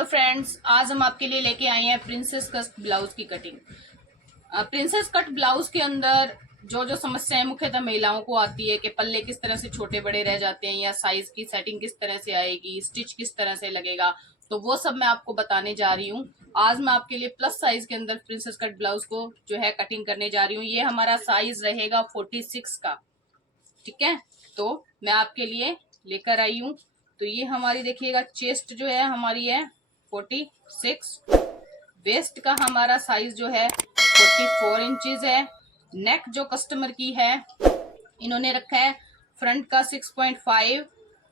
Hello friends, आज हम आपके लिए लेके आए हैं प्रिंसेस कट ब्लाउज की कटिंग। प्रिंसेस कट ब्लाउज के अंदर जो जो समस्याएं मुख्यतः महिलाओं को आती है कि पल्ले किस तरह से छोटे बड़े रह जाते हैं या साइज की सेटिंग किस तरह से आएगी, स्टिच किस तरह से लगेगा, तो वो सब मैं आपको बताने जा रही हूँ। आज मैं आपके लिए प्लस साइज के अंदर प्रिंसेस कट ब्लाउज को जो है कटिंग करने जा रही हूँ। ये हमारा साइज रहेगा 46 का, ठीक है। तो मैं आपके लिए लेकर आई हूँ। तो ये हमारी देखिएगा चेस्ट जो है हमारी है 46, वेस्ट का हमारा साइज जो है 44 इंचेस है। नेक जो कस्टमर की है इन्होंने रखा है फ्रंट का 6.5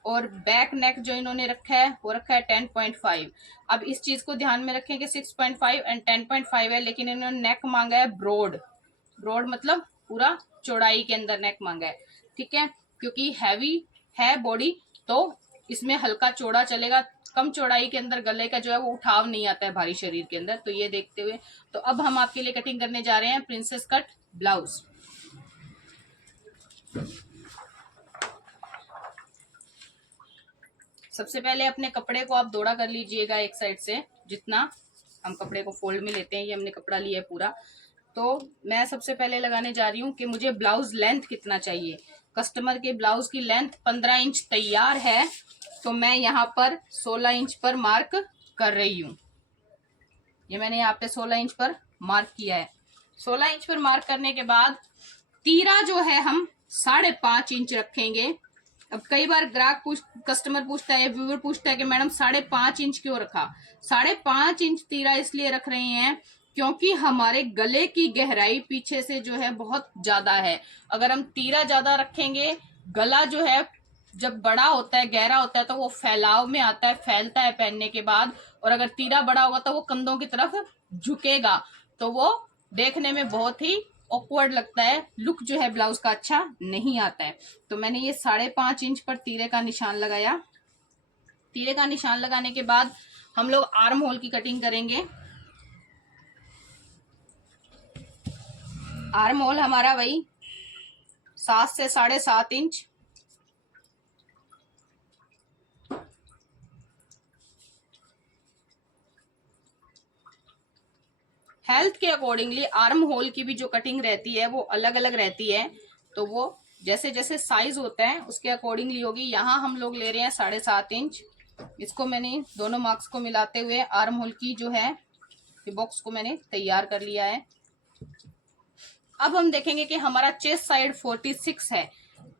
और बैक नेक जो इन्होंने रखा है वो रखा है 10.5। अब इस चीज को ध्यान में रखें कि 6.5 एंड 10.5 है, लेकिन इन्होंने नेक मांगा है ब्रॉड। ब्रॉड मतलब पूरा चौड़ाई के अंदर नेक मांगा है, ठीक है। क्योंकि हैवी है बॉडी तो इसमें हल्का चौड़ा चलेगा, कम चौड़ाई के अंदर गले का जो है वो उठाव नहीं आता है भारी शरीर के अंदर। तो ये देखते हुए तो अब हम आपके लिए कटिंग करने जा रहे हैं प्रिंसेस कट ब्लाउज। सबसे पहले अपने कपड़े को आप दौड़ा कर लीजिएगा एक साइड से, जितना हम कपड़े को फोल्ड में लेते हैं। ये हमने कपड़ा लिया है पूरा। तो मैं सबसे पहले लगाने जा रही हूँ कि मुझे ब्लाउज लेंथ कितना चाहिए। कस्टमर के ब्लाउज की लेंथ 15 इंच तैयार है, तो मैं यहाँ पर 16 इंच पर मार्क कर रही हूँ। ये मैंने यहाँ पे 16 इंच पर मार्क किया है। 16 इंच पर मार्क करने के बाद तीरा जो है हम 5.5 इंच रखेंगे। अब कई बार ग्राहक कस्टमर पूछता है, व्यूअर पूछता है कि मैडम 5.5 इंच क्यों रखा। 5.5 इंच तीरा इसलिए रख रहे हैं क्योंकि हमारे गले की गहराई पीछे से जो है बहुत ज्यादा है। अगर हम तीरा ज्यादा रखेंगे, गला जो है जब बड़ा होता है, गहरा होता है, तो वो फैलाव में आता है, फैलता है पहनने के बाद। और अगर तीरा बड़ा होगा तो वो कंधों की तरफ झुकेगा, तो वो देखने में बहुत ही ऑकवर्ड लगता है, लुक जो है ब्लाउज का अच्छा नहीं आता है। तो मैंने ये 5.5 इंच पर तीरे का निशान लगाया। तीरे का निशान लगाने के बाद हम लोग आर्म होल की कटिंग करेंगे। आर्म होल हमारा वही 7 से 7.5 इंच। हेल्थ के अकॉर्डिंगली आर्म होल की भी जो कटिंग रहती है वो अलग अलग रहती है। तो वो जैसे जैसे साइज होता है उसके अकॉर्डिंगली होगी। यहाँ हम लोग ले रहे हैं 7.5 इंच। इसको मैंने दोनों मार्क्स को मिलाते हुए आर्म होल की जो है ये बॉक्स को मैंने तैयार कर लिया है। अब हम देखेंगे कि हमारा चेस्ट साइड 46 है।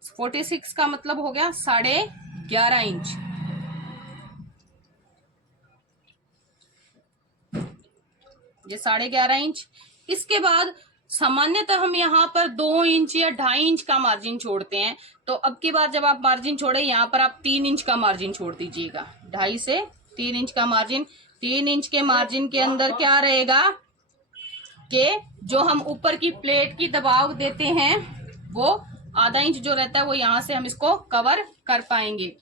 46 का मतलब हो गया 11.5 इंच। ये 11.5 इंच। इसके बाद सामान्यतः हम यहाँ पर 2 इंच या 2.5 इंच का मार्जिन छोड़ते हैं। तो अब की बार जब आप मार्जिन छोड़े यहाँ पर आप 3 इंच का मार्जिन छोड़ दीजिएगा। 2.5 से 3 इंच का मार्जिन। 3 इंच के मार्जिन के अंदर क्या रहेगा कि जो हम ऊपर की प्लेट की दबाव देते हैं वो आधा इंच जो रहता है वो यहाँ से हम इसको कवर कर पाएंगे।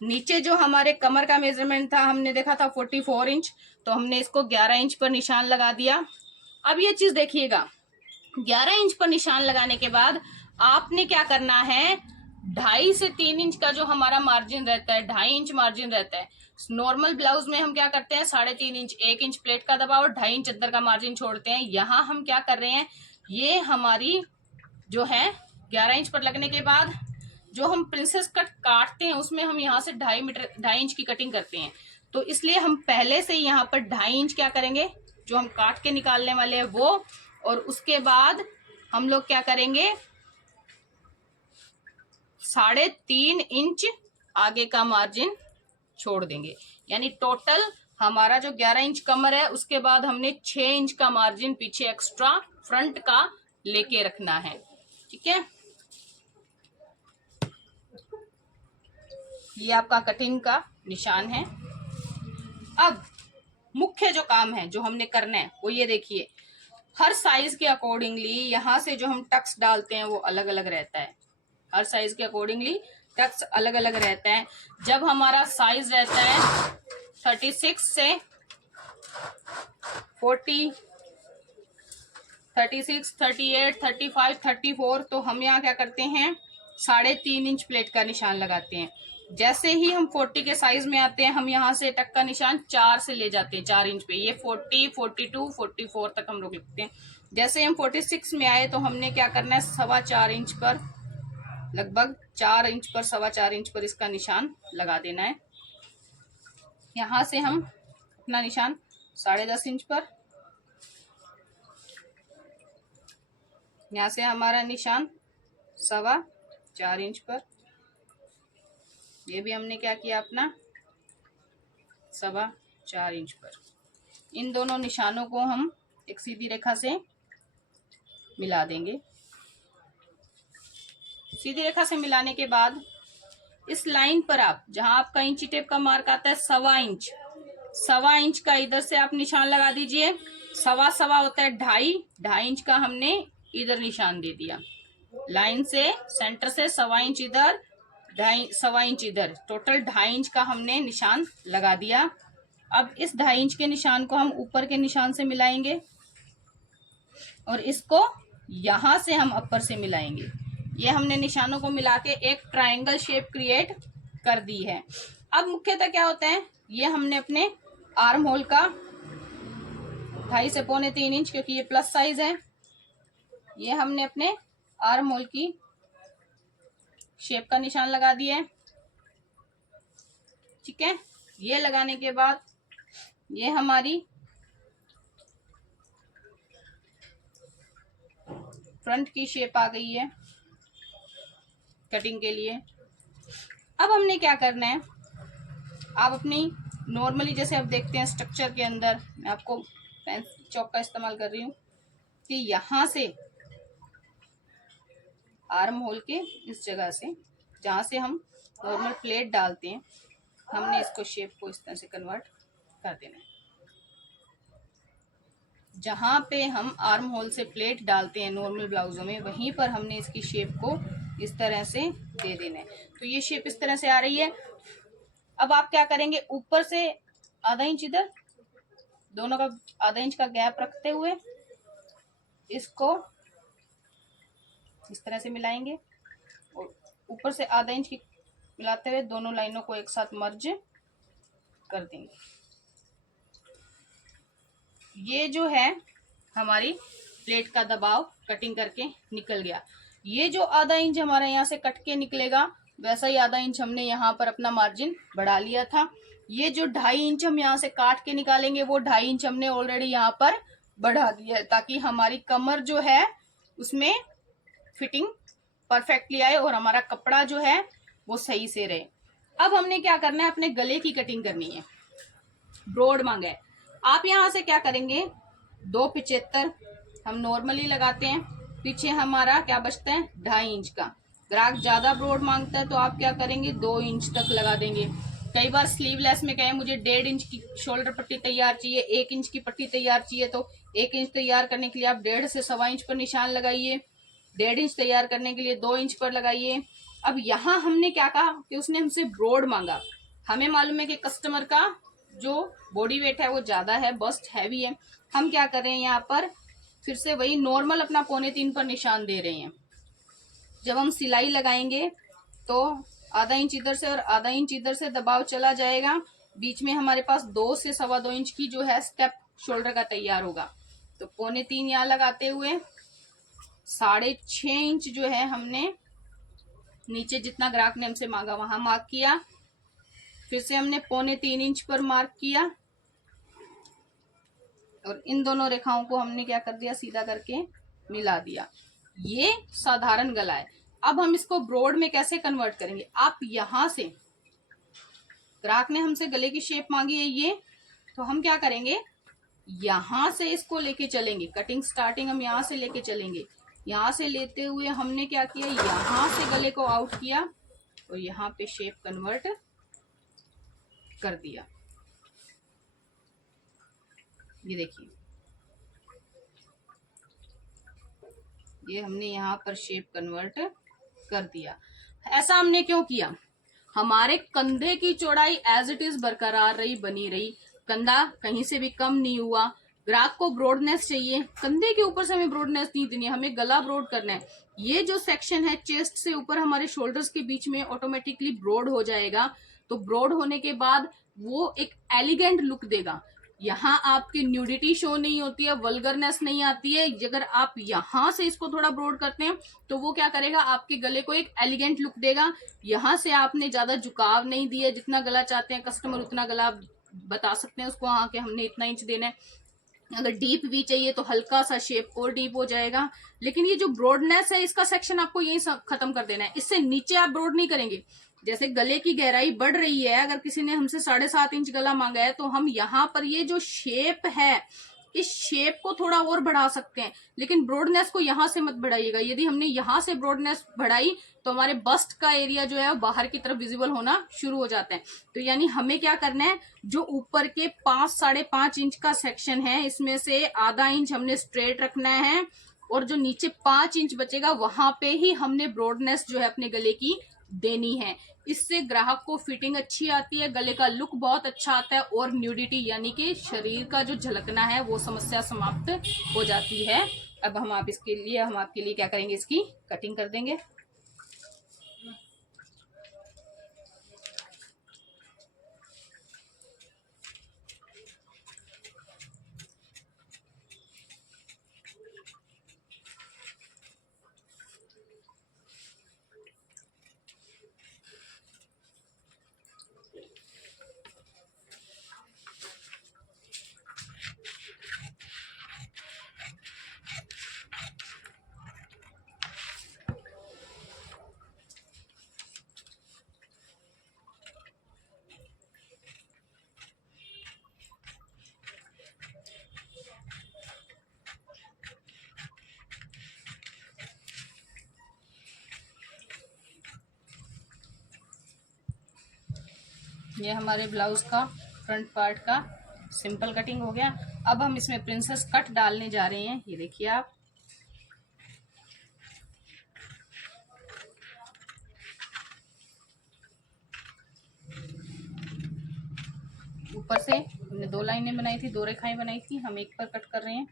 नीचे जो हमारे कमर का मेजरमेंट था हमने देखा था 44 इंच, तो हमने इसको 11 इंच पर निशान लगा दिया। अब ये चीज देखिएगा, 11 इंच पर निशान लगाने के बाद आपने क्या करना है, 2.5 से 3 इंच का जो हमारा मार्जिन रहता है, 2.5 इंच मार्जिन रहता है। नॉर्मल ब्लाउज में हम क्या करते हैं 3.5 इंच, 1 इंच प्लेट का दबाव और 2.5 इंच अंदर का मार्जिन छोड़ते हैं। यहाँ हम क्या कर रहे हैं, ये हमारी जो है 11 इंच पर लगने के बाद जो हम प्रिंसेस कट काटते हैं उसमें हम यहाँ से 2.5 इंच की कटिंग करते हैं। तो इसलिए हम पहले से यहाँ पर 2.5 इंच क्या करेंगे, जो हम काट के निकालने वाले हैं वो, और उसके बाद हम लोग क्या करेंगे 3.5 इंच आगे का मार्जिन छोड़ देंगे। यानी टोटल हमारा जो 11 इंच कमर है उसके बाद हमने 6 इंच का मार्जिन पीछे एक्स्ट्रा फ्रंट का लेके रखना है, ठीक है। ये आपका कटिंग का निशान है। अब मुख्य जो काम है जो हमने करना है वो ये देखिए, हर साइज के अकॉर्डिंगली यहाँ से जो हम टक्स डालते हैं वो अलग अलग रहता है। हर साइज के अकॉर्डिंगली टक्स अलग अलग रहता है। जब हमारा साइज रहता है 36 से 40, 36, 38, 35, 34, तो हम यहाँ क्या करते हैं 3.5 इंच प्लेट का निशान लगाते हैं। जैसे ही हम 40 के साइज में आते हैं, हम यहाँ से टक का निशान 4 से ले जाते हैं, 4 इंच पे। ये 40, 42, 44 तक हम लोग लिखते हैं। जैसे हम 46 में आए तो हमने क्या करना है, 4.25 इंच पर, लगभग 4 इंच पर, 4.25 इंच पर इसका निशान लगा देना है। यहाँ से हम अपना निशान 10.5 इंच पर, यहाँ से हमारा निशान 4.25 इंच पर, ये भी हमने क्या किया अपना 4.25 इंच पर। इन दोनों निशानों को हम एक सीधी रेखा से मिला देंगे। सीधी रेखा से मिलाने के बाद इस लाइन पर आप, जहां आपका इंची टेप का मार्क आता है 1.25 इंच, 1.25 इंच का इधर से आप निशान लगा दीजिए। 1.25 होता है 2.5 इंच का हमने इधर निशान दे दिया। लाइन से सेंटर से 1.25 इंच इधर, 2.5 इंच इधर, टोटल 2.5 इंच का हमने निशान लगा दिया। अब इस 2.5 इंच के निशान को हम ऊपर के निशान से मिलाएंगे और इसको यहां से हम अपर से मिलाएंगे। ये हमने निशानों को मिला के एक ट्रायंगल शेप क्रिएट कर दी है। अब मुख्यतः क्या होता है, ये हमने अपने आर्म होल का 2.5 से 2.25 इंच, क्योंकि ये प्लस साइज है, ये हमने अपने आर्म होल की शेप का निशान लगा दिया है। ठीक है, ये लगाने के बाद ये हमारी फ्रंट की शेप आ गई है कटिंग के लिए। अब हमने क्या करना है, आप अपनी नॉर्मली जैसे आप देखते हैं स्ट्रक्चर के अंदर, मैं आपको पेंसिल चौक का इस्तेमाल कर रही हूँ कि यहां से आर्म होल के इस जगह से, जहां से हम नॉर्मल प्लेट डालते हैं, हमने इसको शेप को इस तरह से कन्वर्ट कर देना है। जहां पे हम आर्म होल से प्लेट डालते हैं नॉर्मल ब्लाउजों में, वहीं पर हमने इसकी शेप को इस तरह से दे देना है। तो ये शेप इस तरह से आ रही है। अब आप क्या करेंगे, ऊपर से 0.5 इंच इधर, दोनों का 0.5 इंच का गैप रखते हुए इसको इस तरह से मिलाएंगे और ऊपर से 0.5 इंच की मिलाते हुए दोनों लाइनों को एक साथ मर्ज कर देंगे। ये जो है हमारी प्लेट का दबाव कटिंग करके निकल गया। ये जो 0.5 इंच हमारा यहाँ से कट के निकलेगा, वैसा ही 0.5 इंच हमने यहाँ पर अपना मार्जिन बढ़ा लिया था। ये जो 2.5 इंच हम यहाँ से काट के निकालेंगे, वो 2.5 इंच हमने ऑलरेडी यहाँ पर बढ़ा दिया है, ताकि हमारी कमर जो है उसमें फिटिंग परफेक्टली आए और हमारा कपड़ा जो है वो सही से रहे। अब हमने क्या करना है, अपने गले की कटिंग करनी है। ब्रॉड मांगा है, आप यहाँ से क्या करेंगे, 2.75 हम नॉर्मली लगाते हैं, पीछे हमारा क्या बचता है 2.5 इंच का। ग्राहक ज्यादा ब्रॉड मांगता है तो आप क्या करेंगे, 2 इंच तक लगा देंगे। कई बार स्लीवलेस में कहें मुझे 1.5 इंच की शोल्डर पट्टी तैयार चाहिए, 1 इंच की पट्टी तैयार चाहिए, तो 1 इंच तैयार करने के लिए आप 1.5 से 1.25 इंच पर निशान लगाइए। 1.5 इंच तैयार करने के लिए 2 इंच पर लगाइए। अब यहाँ हमने क्या कहा कि उसने हमसे ब्रॉड मांगा। हमें मालूम है कि कस्टमर का जो बॉडी वेट है वो ज्यादा है, बस्ट हैवी है। हम क्या कर रहे हैं, यहाँ पर फिर से वही नॉर्मल अपना 2.25 पर निशान दे रहे हैं। जब हम सिलाई लगाएंगे तो 0.5 इंच इधर से और 0.5 इंच इधर से दबाव चला जाएगा। बीच में हमारे पास 2 से 2.25 इंच की जो है स्टेप शोल्डर का तैयार होगा। तो 3.25 यहाँ लगाते हुए 6.5 इंच जो है हमने नीचे जितना ग्राहक ने हमसे मांगा वहां मार्क किया। फिर से हमने 3.25 इंच पर मार्क किया और इन दोनों रेखाओं को हमने क्या कर दिया, सीधा करके मिला दिया। ये साधारण गला है। अब हम इसको ब्रॉड में कैसे कन्वर्ट करेंगे, आप यहां से, ग्राहक ने हमसे गले की शेप मांगी है ये, तो हम क्या करेंगे, यहां से इसको लेके चलेंगे। कटिंग स्टार्टिंग हम यहां से लेके चलेंगे। यहां से लेते हुए हमने क्या किया, यहां से गले को आउट किया और यहाँ पे शेप कन्वर्ट कर दिया। ये देखिए, ये हमने यहाँ पर शेप कन्वर्ट कर दिया। ऐसा हमने क्यों किया, हमारे कंधे की चौड़ाई एज इट इज बरकरार रही, बनी रही। कंधा कहीं से भी कम नहीं हुआ, ग्राहक को ब्रॉडनेस चाहिए, कंधे के ऊपर से हमें ब्रॉडनेस नहीं देनी है, हमें गला ब्रॉड करना है। ये जो सेक्शन है चेस्ट से ऊपर हमारे शोल्डर्स के बीच में ऑटोमेटिकली ब्रॉड हो जाएगा। तो ब्रॉड होने के बाद वो एक एलिगेंट लुक देगा। यहाँ आपकी न्यूडिटी शो नहीं होती है, वल्गरनेस नहीं आती है। अगर आप यहाँ से इसको थोड़ा ब्रॉड करते हैं तो वो क्या करेगा, आपके गले को एक एलिगेंट लुक देगा। यहाँ से आपने ज्यादा झुकाव नहीं दिया, जितना गला चाहते हैं कस्टमर उतना गला आप बता सकते हैं उसको, हाँ कि हमने इतना इंच देना है। अगर डीप भी चाहिए तो हल्का सा शेप और डीप हो जाएगा। लेकिन ये जो ब्रॉडनेस है इसका सेक्शन आपको यही खत्म कर देना है, इससे नीचे आप ब्रॉड नहीं करेंगे। जैसे गले की गहराई बढ़ रही है, अगर किसी ने हमसे 7.5 इंच गला मांगा है तो हम यहाँ पर ये जो शेप है इस शेप को थोड़ा और बढ़ा सकते हैं, लेकिन ब्रॉडनेस को यहाँ से मत बढ़ाइएगा। यदि हमने यहाँ से ब्रॉडनेस बढ़ाई तो हमारे बस्ट का एरिया जो है बाहर की तरफ विजिबल होना शुरू हो जाता है। तो यानी हमें क्या करना है, जो ऊपर के 5-5.5 इंच का सेक्शन है इसमें से आधा इंच हमने स्ट्रेट रखना है, और जो नीचे 5 इंच बचेगा वहां पे ही हमने ब्रॉडनेस जो है अपने गले की देनी है। इससे ग्राहक को फिटिंग अच्छी आती है, गले का लुक बहुत अच्छा आता है, और न्यूडिटी यानी कि शरीर का जो झलकना है वो समस्या समाप्त हो जाती है। अब हम आपके लिए क्या करेंगे, इसकी कटिंग कर देंगे। ये हमारे ब्लाउज का फ्रंट पार्ट का सिंपल कटिंग हो गया। अब हम इसमें प्रिंसेस कट डालने जा रहे हैं। ये देखिए आप, ऊपर से हमने 2 लाइनें बनाई थी, 2 रेखाएं बनाई थी, हम एक पर कट कर रहे हैं।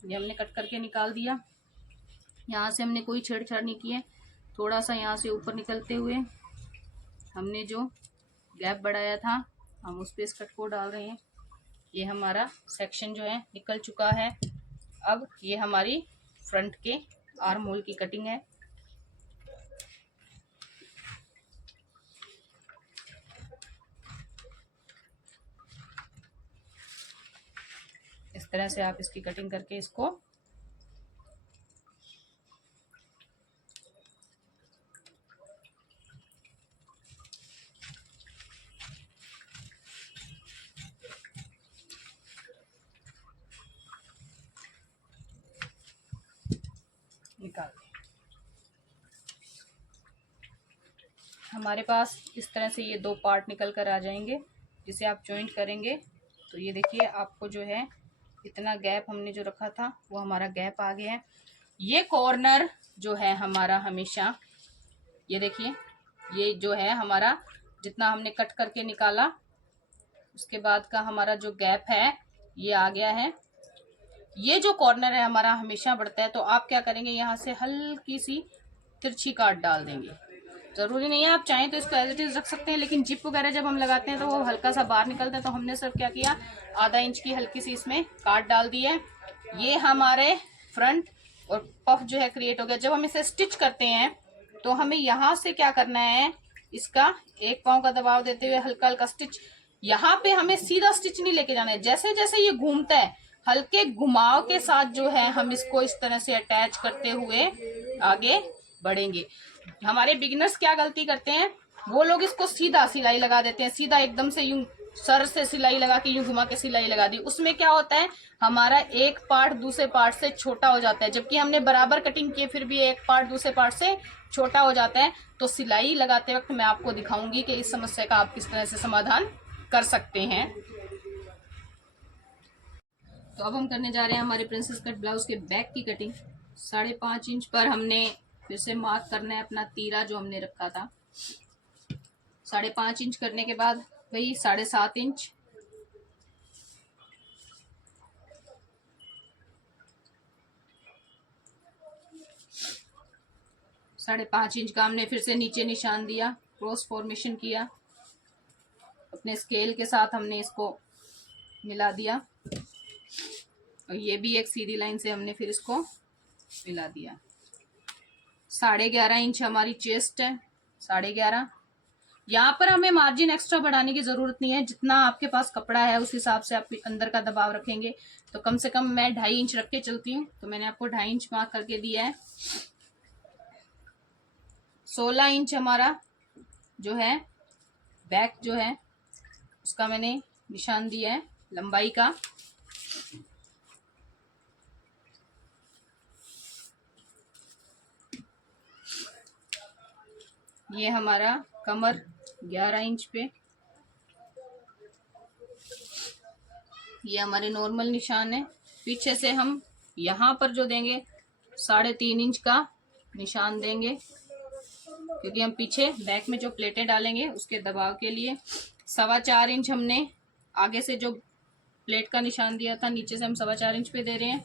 ये हमने कट करके निकाल दिया। यहाँ से हमने कोई छेड़छाड़ नहीं की है। थोड़ा सा यहाँ से ऊपर निकलते हुए हमने जो गैप बढ़ाया था हम उस पे इस कट को डाल रहे हैं। ये हमारा सेक्शन जो है निकल चुका है। अब ये हमारी फ्रंट के आर्म होल की कटिंग है। इस तरह से आप इसकी कटिंग करके इसको निकाल दें। हमारे पास इस तरह से ये 2 पार्ट निकल कर आ जाएंगे, जिसे आप जॉइंट करेंगे तो ये देखिए आपको जो है इतना गैप हमने जो रखा था वो हमारा गैप आ गया है। ये कॉर्नर जो है हमारा हमेशा, ये देखिए ये जो है हमारा जितना हमने कट करके निकाला उसके बाद का हमारा जो गैप है ये आ गया है। ये जो कॉर्नर है हमारा हमेशा बढ़ता है। तो आप क्या करेंगे, यहाँ से हल्की सी तिरछी काट डाल देंगे। जरूरी नहीं है, आप चाहें तो इसको एज इट इज रख सकते हैं, लेकिन जिप वगैरह जब हम लगाते हैं तो वो हल्का सा बाहर निकलता है। तो हमने सिर्फ क्या किया, आधा इंच की हल्की सी इसमें काट डाल दी है। ये हमारे फ्रंट और पफ जो है क्रिएट हो गया। जब हम इसे स्टिच करते हैं तो हमें यहाँ से क्या करना है, इसका एक पांव का दबाव देते हुए हल्का हल्का स्टिच। यहाँ पे हमें सीधा स्टिच नहीं लेके जाना है, जैसे जैसे ये घूमता है हल्के घुमाव के साथ जो है हम इसको इस तरह से अटैच करते हुए आगे बढ़ेंगे। हमारे बिगिनर्स क्या गलती करते हैं, वो लोग इसको सीधा सिलाई लगा देते हैं, सीधा एकदम से यूं सर से सिलाई लगा के यूं घुमा के सिलाई लगा दी। उसमें क्या होता है, हमारा एक पार्ट दूसरे पार्ट से छोटा हो जाता है। जबकि हमने बराबर कटिंग की फिर भी एक पार्ट दूसरे पार्ट से छोटा हो जाता है। तो सिलाई लगाते वक्त मैं आपको दिखाऊंगी कि इस समस्या का आप किस तरह से समाधान कर सकते हैं। तो अब हम करने जा रहे हैं हमारे प्रिंसेस कट ब्लाउज के बैक की कटिंग। 5.5 इंच पर हमने फिर से मार्क करना है अपना तीरा जो हमने रखा था। 5.5 इंच करने के बाद वही 7.5 इंच, 5.5 इंच का हमने फिर से नीचे निशान दिया, क्रॉस फॉर्मेशन किया, अपने स्केल के साथ हमने इसको मिला दिया और ये भी एक सीधी लाइन से हमने फिर इसको मिला दिया। 11.5 इंच हमारी चेस्ट है, 11.5। यहाँ पर हमें मार्जिन एक्स्ट्रा बढ़ाने की जरूरत नहीं है, जितना आपके पास कपड़ा है उस हिसाब से आप अंदर का दबाव रखेंगे। तो कम से कम मैं 2.5 इंच रख के चलती हूँ, तो मैंने आपको 2.5 इंच मार्क करके दिया है। 16 इंच हमारा जो है बैक जो है उसका मैंने निशान दिया है लंबाई का। ये हमारा कमर 11 इंच पे, ये हमारे नॉर्मल निशान है। पीछे से हम यहाँ पर जो देंगे 3.5 इंच का निशान देंगे, क्योंकि हम पीछे बैक में जो प्लेटें डालेंगे उसके दबाव के लिए। 4.25 इंच हमने आगे से जो प्लेट का निशान दिया था, नीचे से हम 4.25 इंच पे दे रहे हैं।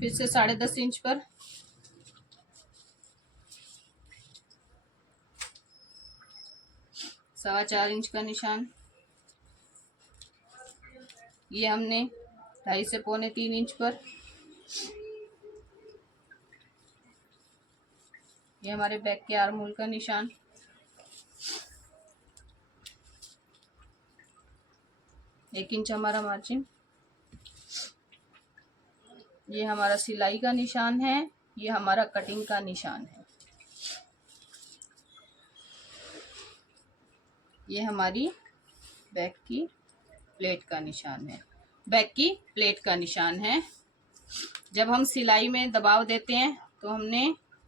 फिर से 10.5 इंच पर 4.25 इंच का निशान। ये हमने 2.5 से 2.25 इंच पर, ये हमारे बैक के आर्म होल का निशान। एक इंच हमारा मार्जिन। ये हमारा सिलाई का निशान है, ये हमारा कटिंग का निशान है। ये हमारी बैक की प्लेट का निशान है, बैक की प्लेट का निशान है। जब हम सिलाई में दबाव देते हैं तो हमने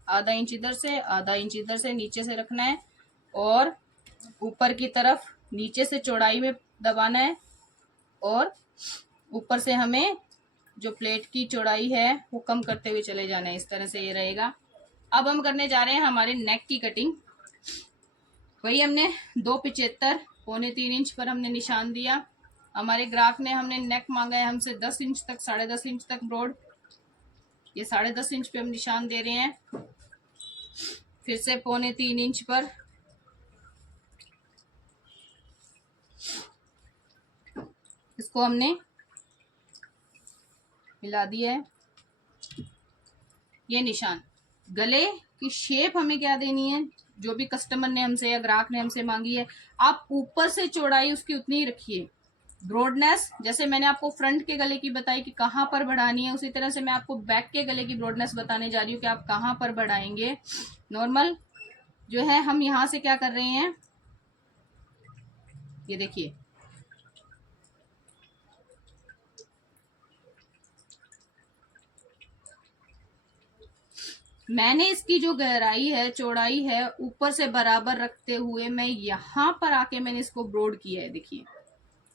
1/2 इंच इधर से 1/2 इंच इधर से नीचे से रखना है और ऊपर की तरफ नीचे से चौड़ाई में दबाना है और ऊपर से हमें जो प्लेट की चौड़ाई है वो कम करते हुए चले जाना है। इस तरह से ये रहेगा। अब हम करने जा रहे हैं हमारे नेक की कटिंग। वही हमने 2.75 2.25 इंच पर हमने निशान दिया। हमारे ग्राहक ने हमने नेक मांगा है हमसे 10 इंच तक, 10.5 इंच तक ब्रॉड। ये 10.5 इंच पे हम निशान दे रहे हैं। फिर से 2.25 इंच पर इसको हमने मिला दिया है। ये निशान गले की शेप हमें क्या देनी है, जो भी कस्टमर ने हमसे या ग्राहक ने हमसे मांगी है, आप ऊपर से चौड़ाई उसकी उतनी ही रखिए। ब्रॉडनेस जैसे मैंने आपको फ्रंट के गले की बताई कि कहाँ पर बढ़ानी है, उसी तरह से मैं आपको बैक के गले की ब्रॉडनेस बताने जा रही हूँ कि आप कहाँ पर बढ़ाएंगे। नॉर्मल जो है हम यहाँ से क्या कर रहे हैं, ये देखिए मैंने इसकी जो गहराई है चौड़ाई है ऊपर से बराबर रखते हुए मैं यहाँ पर आके मैंने इसको ब्रॉड किया है, देखिए,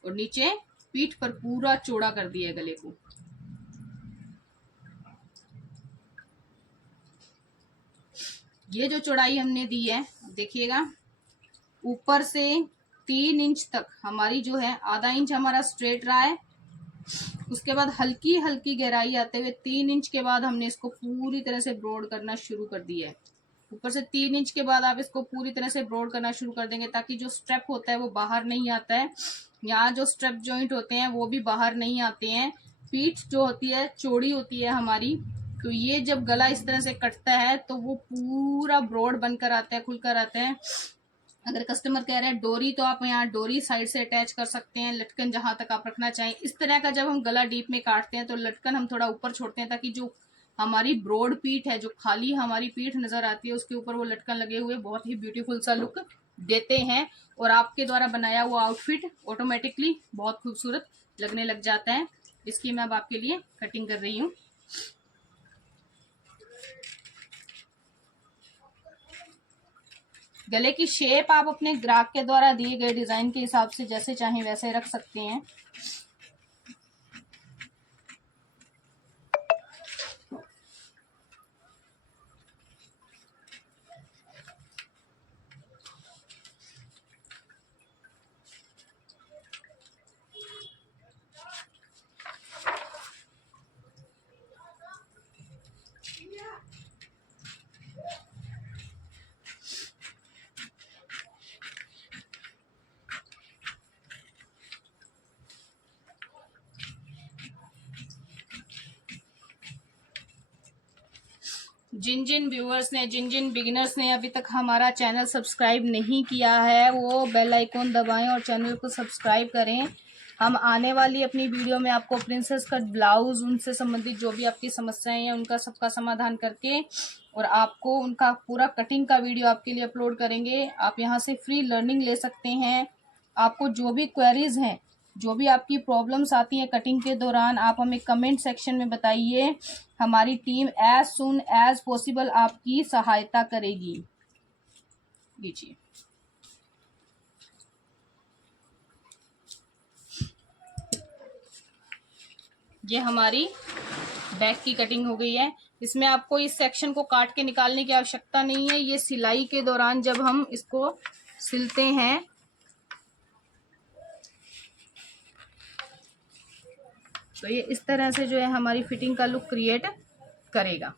और नीचे पीठ पर पूरा चौड़ा कर दिया है गले को। ये जो चौड़ाई हमने दी है देखिएगा, ऊपर से 3 इंच तक हमारी जो है 1/2 इंच हमारा स्ट्रेट रहा है। उसके बाद हल्की हल्की गहराई आते हुए 3 इंच के बाद हमने इसको पूरी तरह से ब्रॉड करना शुरू कर दिया है। ऊपर से 3 इंच के बाद आप इसको पूरी तरह से ब्रॉड करना शुरू कर देंगे ताकि जो स्ट्रेप होता है वो बाहर नहीं आता है। यहाँ जो स्ट्रेप जॉइंट होते हैं वो भी बाहर नहीं आते हैं। पीठ जो होती है चौड़ी होती है हमारी, तो ये जब गला इस तरह से कटता है तो वो पूरा ब्रॉड बनकर आता है, खुलकर आता है। अगर कस्टमर कह रहे हैं डोरी, तो आप यहाँ डोरी साइड से अटैच कर सकते हैं, लटकन जहां तक आप रखना चाहें। इस तरह का जब हम गला डीप में काटते हैं तो लटकन हम थोड़ा ऊपर छोड़ते हैं ताकि जो हमारी ब्रॉड पीठ है, जो खाली हमारी पीठ नजर आती है, उसके ऊपर वो लटकन लगे हुए बहुत ही ब्यूटीफुल सा लुक देते हैं और आपके द्वारा बनाया हुआ आउटफिट ऑटोमेटिकली बहुत खूबसूरत लगने लग जाता है। इसकी मैं अब आपके लिए कटिंग कर रही हूँ। गले की शेप आप अपने ग्राहक के द्वारा दिए गए डिजाइन के हिसाब से जैसे चाहें वैसे रख सकते हैं। जिन जिन व्यूअर्स ने, जिन जिन बिगिनर्स ने अभी तक हमारा चैनल सब्सक्राइब नहीं किया है वो बेल आइकॉन दबाएं और चैनल को सब्सक्राइब करें। हम आने वाली अपनी वीडियो में आपको प्रिंसेस कट ब्लाउज, उनसे संबंधित जो भी आपकी समस्याएं हैं उनका सबका समाधान करके और आपको उनका पूरा कटिंग का वीडियो आपके लिए अपलोड करेंगे। आप यहाँ से फ्री लर्निंग ले सकते हैं। आपको जो भी क्वेरीज हैं, जो भी आपकी प्रॉब्लम्स आती हैं कटिंग के दौरान, आप हमें कमेंट सेक्शन में बताइए। हमारी team as soon as possible आपकी सहायता करेगी। लीजिए, ये हमारी बैक की कटिंग हो गई है। इसमें आपको इस सेक्शन को काट के निकालने की आवश्यकता नहीं है। ये सिलाई के दौरान जब हम इसको सिलते हैं तो ये इस तरह से जो है हमारी फिटिंग का लुक क्रिएट करेगा।